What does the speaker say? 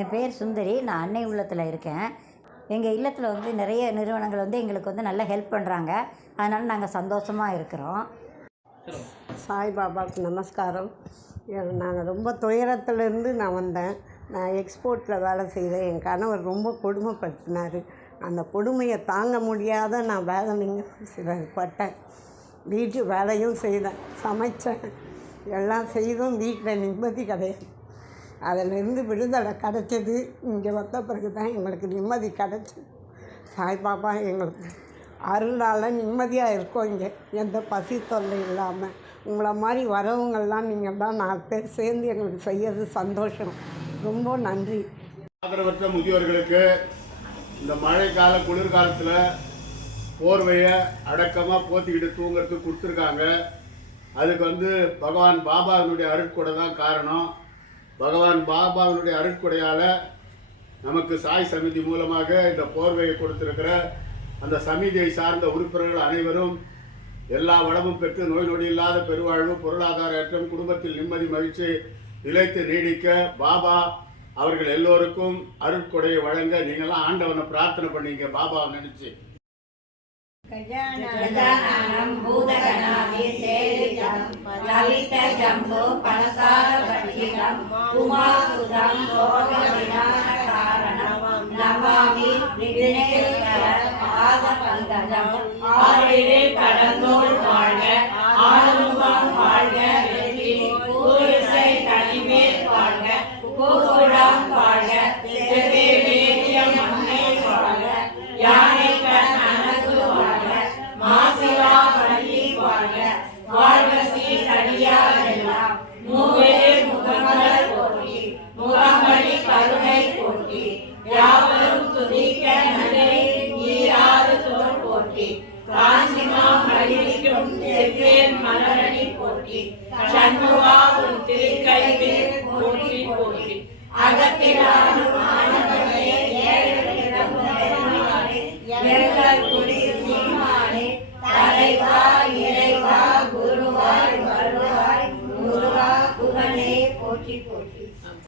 என் பேர் சுந்தரி. நான் அன்னை உள்ளத்தில் இருக்கேன். எங்கள் இல்லத்தில் வந்து நிறைய நிறுவனங்கள் வந்து எங்களுக்கு வந்து நல்லா ஹெல்ப் பண்ணுறாங்க. அதனால் நாங்கள் சந்தோஷமாக இருக்கிறோம். சாய்பாபாவுக்கு நமஸ்காரம். நாங்கள் ரொம்ப துயரத்துலேருந்து நான் வந்தேன். நான் எக்ஸ்போர்ட்டில் வேலை செய்தேன். என் கணவர் ரொம்ப கொடுமைப்படுத்தினார். அந்த கொடுமையை தாங்க முடியாத நான் வேதனைங்க பட்டேன். வீட்டு வேலையும் செய்தேன், சமைச்சேன், எல்லாம் செய்தும் வீட்டில் நிம்மதி கிடையாது. அதிலிருந்து விடுதலை கிடச்சது. இங்கே வந்த பிறகு தான் எங்களுக்கு நிம்மதி கிடச்சிது. சாய்பாபா எங்களுக்கு அருளால் நிம்மதியாக இருக்கோம். இங்கே எந்த பசி தொல்லை இல்லாமல் உங்களை மாதிரி வரவங்கள்லாம் நீங்கள் தான் 4 பேர் சேர்ந்து எங்களுக்கு செய்யறது சந்தோஷம். ரொம்ப நன்றி. ஆதரவற்ற முதியோர்களுக்கு இந்த மழைக்கால குளிர்காலத்தில் போர்வையை அடக்கமாக போத்திக்கிட்டு தூங்கிறதுக்கு கொடுத்துருக்காங்க. அதுக்கு வந்து பகவான் பாபாவினுடைய அருட்கொடை தான் காரணம். பகவான் பாபாவினுடைய அருட்கொடையால் நமக்கு சாய் சமிதி மூலமாக இந்த போர்வையை கொடுத்திருக்கிற அந்த சமிதியை சார்ந்த உறுப்பினர்கள் அனைவரும் எல்லா வளமும் பெற்று நோய் நொடி இல்லாத பெருவாழ்வு, பொருளாதார ஏற்றம், குடும்பத்தில் நிம்மதி மகிழ்ச்சி நிலைத்து நீடிக்க பாபா அவர்கள் எல்லோருக்கும் அருட்கொடையை வழங்க நீங்கள்லாம் ஆண்டவனை பிரார்த்தனை பண்ணீங்க. பாபாவை நினைச்சு கஜானனம் பூதகணாதி சேவிதம் லலித ஜம்பு பலசாரபட்சிதம் உமாசுதம் சோக விநாச காரணம் நமாமி விக்னேஸ்வர பாத பங்கஜம். ஆறிலே கடந்தோள் வாழ்க, ஆறுமுகம் வாழ்க, வெற்றி பூரிசை தனிமேல் வாழ்க, கூகுளம் வாழ்க, செவ்வே வேதியம் அன்னை வாழ்க, யானை கண் அனகு வாழ்க, மாசிலா பள்ளி வாழ்க, வாழ்க சீரடியாரெல்லாம் மூவேறு முகமலர் போற்றி, முகமணி கருணை போற்றி, யாவரும் துதிக்க நன்மை ஈராறு தோல் போற்றி, காஞ்சிமா மகிழ்க்கும் செவ்வேன் மலரணி போற்றி, சண்முகா உன் திருக்கைவே போற்றி போற்றி, அகத்திலா